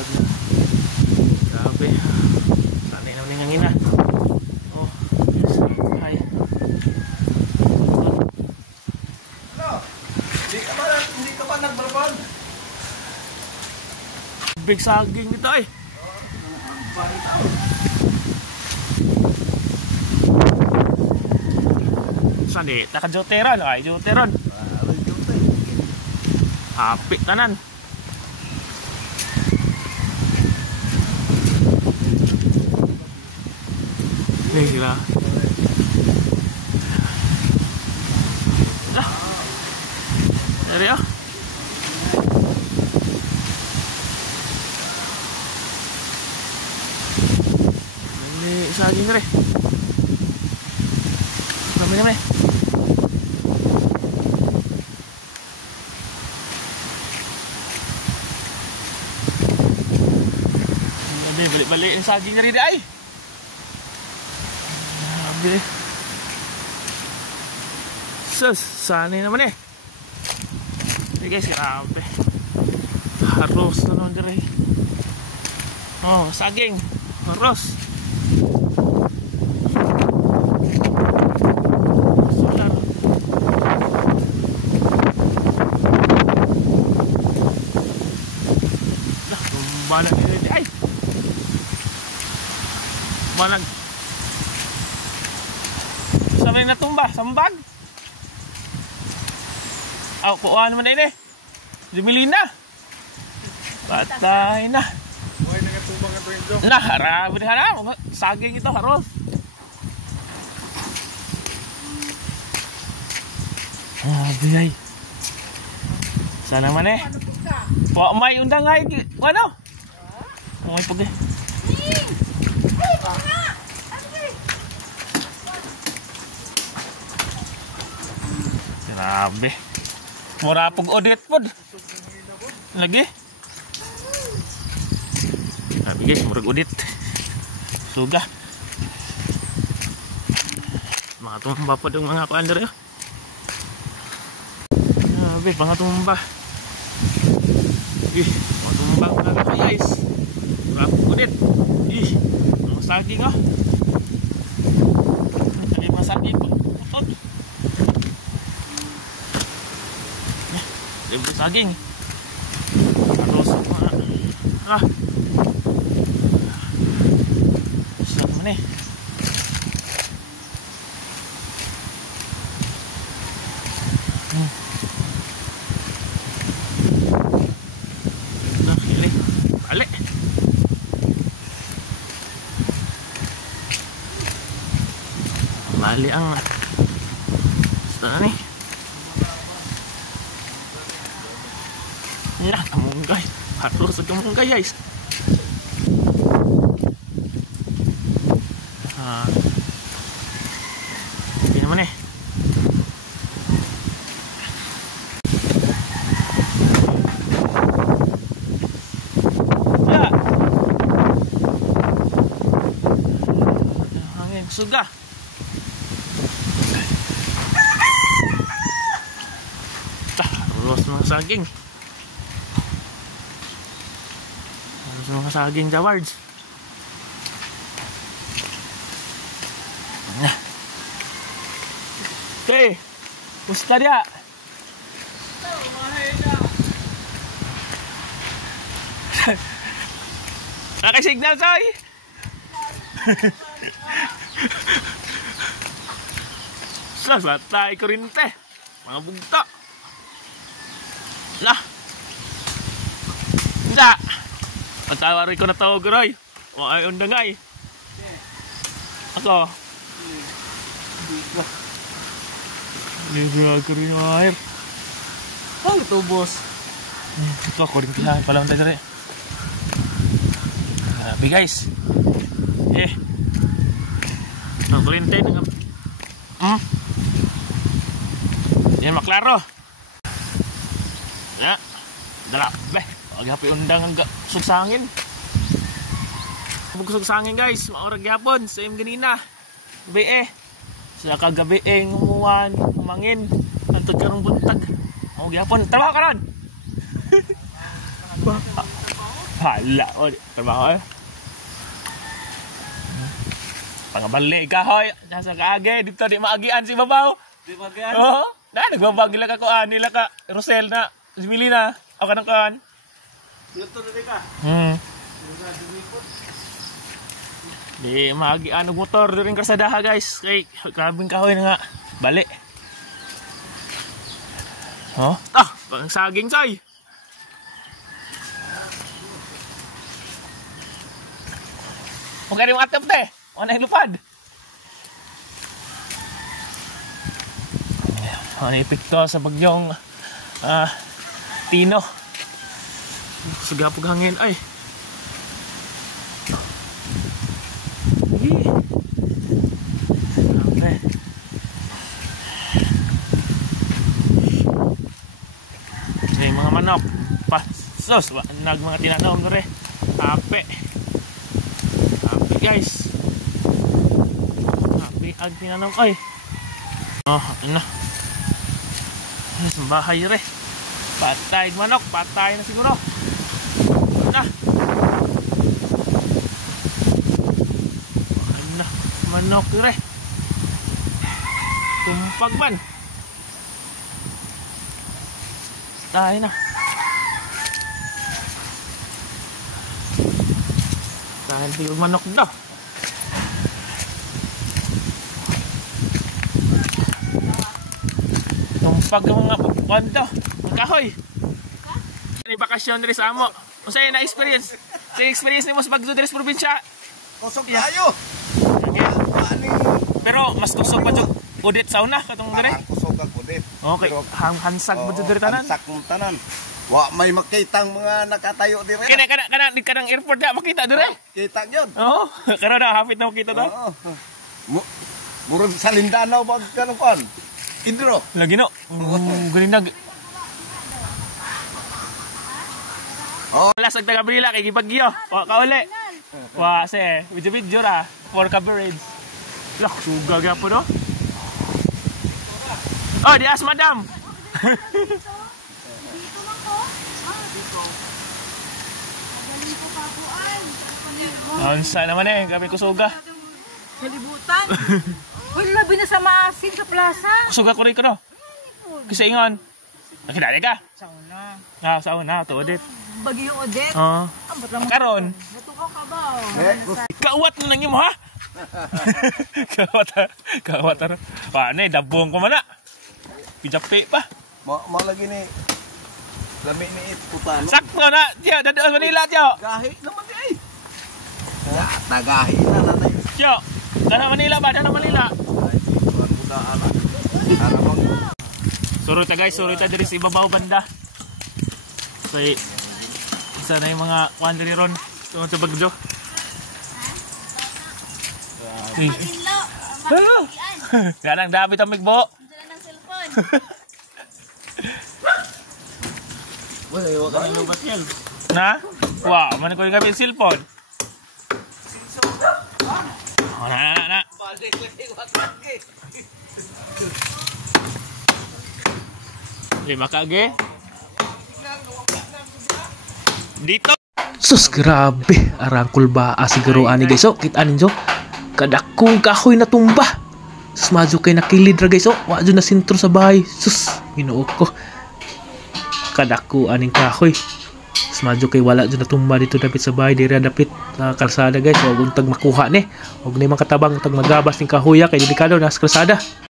sad na. Grabe. Sanay naman yung hangin na. Oh, hi. Hello? Hindi ka pa nagbarbon? Big saging dito ay. Saan di? Naka-joteron ay, joteron. Happy tanan. Ini sila. Dah. Dari ya. Ini saging re. Namanya nih. Balik-balik yung saging na rin ay. Grabe. Sus, sanay naman eh. Hey guys, grabe. Haros na naman din eh. Oh, saging. Haros. Solar. Dah, kumbalan nila din ay. Manag sa may natumba, sambag. Aw, kuhaan naman na ini. Dumili na. Patay na. Buhay na nga tumbang ito yung joke. Nah, harap ni harap. Saging ito, haros. Biyay. Sana man eh. Po, may undang ay. Ano? May pugi. Grabe. Mura pag audit pod. Lagi. Grabe guys, murag audit. Suga. Mga tumba pod yung mga kuandar yun. Grabe, mga tumba. Mga tumba ko na ka guys. Mura pag audit. Mga saging ah. Mga saging po. Libre saging. Haros mga saan man eh. Nakili. Balik. Bali ang saan eh. Nah, kamunggay. Harus sa kamunggay guys. Hindi naman eh. Ya. Hangin suga. Harus mga saging. Mga saging jawards. Okay, musta dia? Nakasignal soy. Satay kurinte. Mga bugta. Lah. Enggak. Pagtawari ko na tao guroy. O ay undang ay. Ako. Hindi ako rin air. Oh, ito boss. Ito ako rin kailangan pala tayo rin. Grabe guys. Ang kurente ng yan maklaro. Ya. Dala. Beh. Pag-hapi undang ang sugsangin. Sugsangin guys. Maurag yapon. Sa im ganina. Gabi sa kagabi ngumuan. Kumangin. Antod karong buntag. Maurag yapon. Trabaho ka ron. Hala, o, trabaho eh. Pangabali kahoy, nasa kaage, dito di maagian si babaw. Di magian. Oo, nagbabag nila ka kuan, nila ka Rosel na, simili na, ako ng kuan. Luto na di ka. Di maagian og motor during karsadaha guys, kay grabing kahoy na nga, bali. Oh, pang saging say. Okay rin mga atap te. O na ilupad. Ano epekto sa bagyong Tino. Sugapog hangin. Ay. Okay. May mga manok. Pasos. Nag mga tinanong rin. Ape. Guys, sabi ag tinanong ay ano sa bahay re patay manok, patay na siguro na manok re tumpag man tayo na dahil yung manok daw. Tumpag yung mga pagkuhan daw. Ang kahoy. May bakasyon rin sa amo. Kung sa'yo na-experience. Sa experience ni mo sa Bagso Deres probinsya. Kusog tayo. Pero mas kusog pa dyan. Udit sauna katong dire. Kusog ang udit. Okay. Hansag mo dyan dire tanan. Hansag mo tanan. Wa may makitang mga nakatayo dire. Kanang airport na makita dire. Kita gyud. Oo. Karon na hapit na makita to. Oo. Murag sa Lindanao bag kanang kon. Indro. Lagi no. Galinag. Oh, lasag taga Brila kay gibagyo. Wa kauli. Wa se video ra for coverage. Lak suga gyapon no. Oh, di as madam. Ansa naman eh, gabi ko suga. Kalibutan. Uy, labi na sa maasin sa plaza. Suga ko rin ko no. Kasi ingon. Nakidali ka? Sauna. Sauna, to Odette. Bagyo Odette. Oo. Karon. Natukaw ka ba? Kawat na nang imo ha? Kawat. Paano eh, dabong ko man na. Pijapi pa. malagi ni lami ni Putano. Sakto na, tiyo, dadoon Manila, tiyo. Gahi naman di ay. Ya, tagahi na nanay. Tiyo, dana Manila ba? Dana Manila. Surut ta guys, surut ta diri sa ibabaw banda. So, isa na yung mga wandering ron sa Bagyo. Hello! Ganang dami tamigbo. Wala yung kami lubat yan. Na? Wow, man ko yung gabi cellphone. Oh, na. Makage. Dito. Sus, grabe. Arangkul ba siguro ani guys. So, kita ninyo. Kadakong kahoy na tumba. Sus, madyo kay nakilid ra guys. So, wadyo na sintro sa bahay. Sus, hinuot ko. Kadako aning kahoy. Sus, madyo kay wala dyan na tumba dito dapit sa bahay. Dira dapit sa kalsada guys. Huwag untag makuha ni. Huwag na yung mga katabang untag magabas ng kahoy. Kay delikado na sa kalsada.